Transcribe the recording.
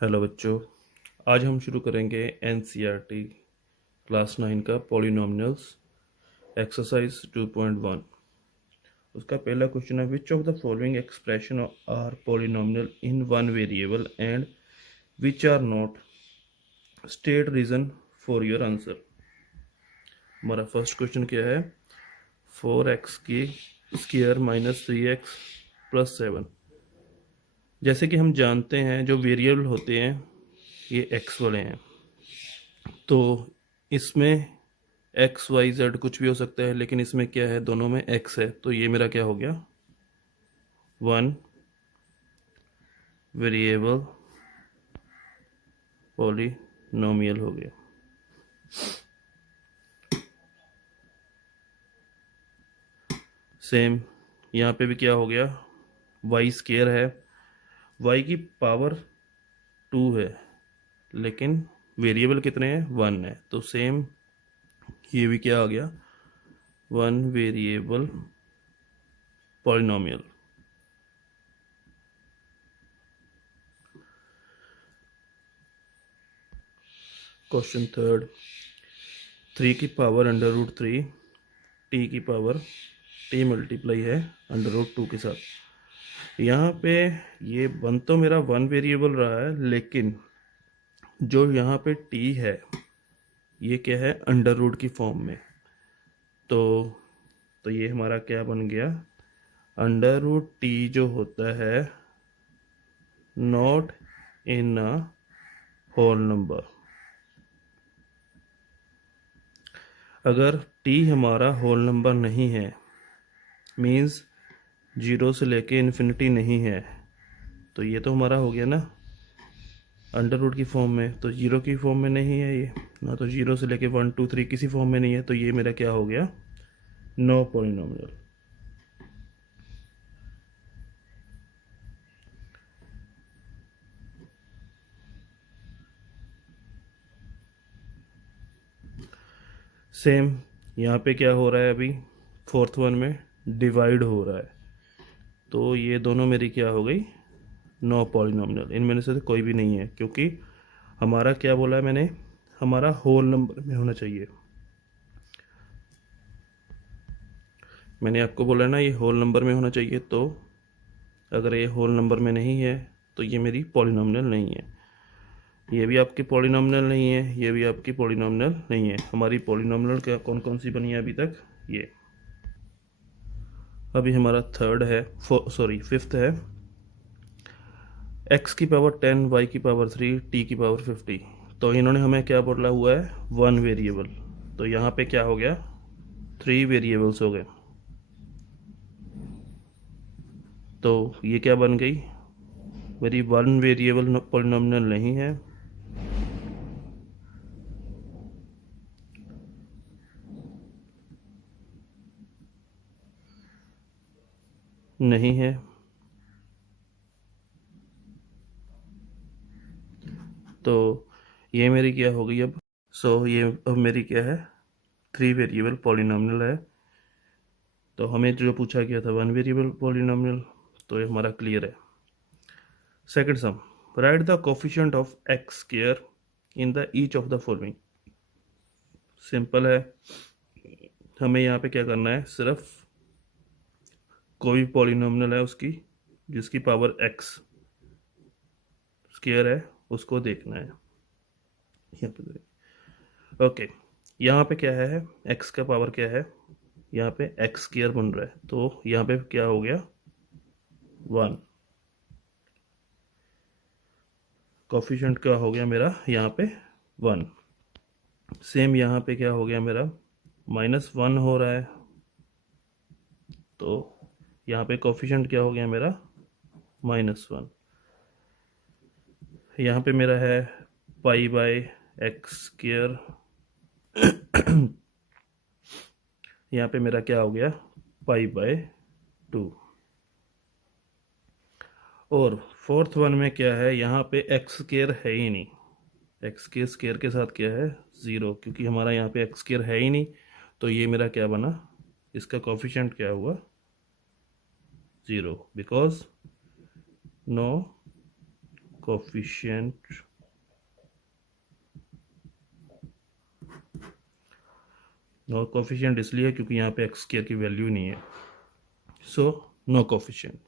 Hello बच्चों, आज हम शुरू करेंगे एनसीईआरटी क्लास 9 का पॉलिनोमियल्स एक्सरसाइज 2.1। उसका पहला क्वेश्चन है, which of the following expression are polynomial in one variable and which are not. State reason for your answer. हमारा फर्स्ट क्वेश्चन क्या है, 4x की स्क्वायर माइनस 3x प्लस 7। जैसे कि हम जानते हैं जो वेरिएबल होते हैं ये x वाले हैं, तो इसमें एक्स वाई जेड कुछ भी हो सकता है, लेकिन इसमें क्या है, दोनों में एक्स है, तो ये मेरा क्या हो गया, वन वेरिएबल पॉलिनोमियल हो गया। सेम यहाँ पे भी क्या हो गया, वाई स्केयर है, वाई की पावर 2 है, लेकिन वेरिएबल कितने हैं, वन है, तो सेम ये भी क्या आ गया, one variable polynomial. Question third, 3 की पावर अंडर रूट 3 टी की पावर टी मल्टीप्लाई है अंडर रूट 2 के साथ। यहाँ पे ये वन तो मेरा वन वेरिएबल रहा है, लेकिन जो यहाँ पे टी है ये क्या है, अंडर रूट की फॉर्म में, तो ये हमारा क्या बन गया, अंडर रूट टी जो होता है not in a whole number. अगर टी हमारा होल नंबर नहीं है, मीन्स जीरो से लेके इन्फिनिटी नहीं है, तो ये तो हमारा हो गया ना अंडर रूट की फॉर्म में, तो जीरो की फॉर्म में नहीं है ये ना, तो जीरो से लेके 1 2 3 किसी फॉर्म में नहीं है, तो ये मेरा क्या हो गया, नो पॉलिनोमियल। सेम यहाँ पे क्या हो रहा है, अभी फोर्थ वन में डिवाइड हो रहा है, तो ये दोनों मेरी क्या हो गई, नो पॉलिनोमियल। इनमें से कोई भी नहीं है, क्योंकि हमारा क्या बोला है मैंने, हमारा होल नंबर में होना चाहिए। मैंने आपको बोला ना ये होल नंबर में होना चाहिए, तो अगर ये होल नंबर में नहीं है तो ये मेरी पॉलिनोमियल नहीं है। ये भी आपकी पॉलिनोमियल नहीं है, ये भी आपकी पॉलिनोमियल नहीं है। हमारी पॉलिनोमियल क्या कौन कौन सी बनी है अभी तक, ये अभी हमारा थर्ड है, फिफ्थ है, x की पावर 10 y की पावर 3 t की पावर 50। तो इन्होंने हमें क्या बोला हुआ है, वन वेरिएबल, तो यहाँ पे क्या हो गया, 3 वेरिएबल्स हो गए, तो ये क्या बन गई, मेरी वन वेरिएबल पॉलिनोमियल नहीं है, नहीं है, तो ये मेरी क्या हो गई अब, ये अब मेरी क्या है, 3 वेरिएबल पॉलिनोमियल है। तो हमें जो पूछा गया था वन वेरिएबल पॉलिनोमियल, तो ये हमारा क्लियर है। Second some, right the coefficient of x square in the each of the following. Simple है, हमें यहाँ पे क्या करना है, सिर्फ कोई पॉलिनोमियल है उसकी जिसकी पावर एक्स स्क्वायर है उसको देखना है। यहाँ पे ओके, यहाँ पे क्या है, एक्स का पावर क्या है, यहाँ पे एक्स स्क्वायर बन रहा है, तो यहाँ पे क्या हो गया, वन। कोफिशिएंट क्या हो गया मेरा यहाँ पे, वन। सेम यहाँ पे क्या हो गया मेरा, -1 हो रहा है, तो यहाँ पे कोफिशिएंट क्या हो गया मेरा, -1। यहाँ पे मेरा है पाई बाय एक्स स्क्वायर, यहाँ पे मेरा क्या हो गया, पाई बाय 2। और फोर्थ वन में क्या है, यहाँ पे एक्स स्क्वायर है ही नहीं, एक्स के स्क्वायर के साथ क्या है, ज़ीरो, क्योंकि हमारा यहाँ पे एक्स स्क्वायर है ही नहीं, तो ये मेरा क्या बना, इसका कोफिशिएंट क्या हुआ, zero, because no coefficient no coefficient इसलिए क्योंकि यहाँ पे एक्स स्क्वायर की वैल्यू नहीं है, सो नो कोफिशिएंट।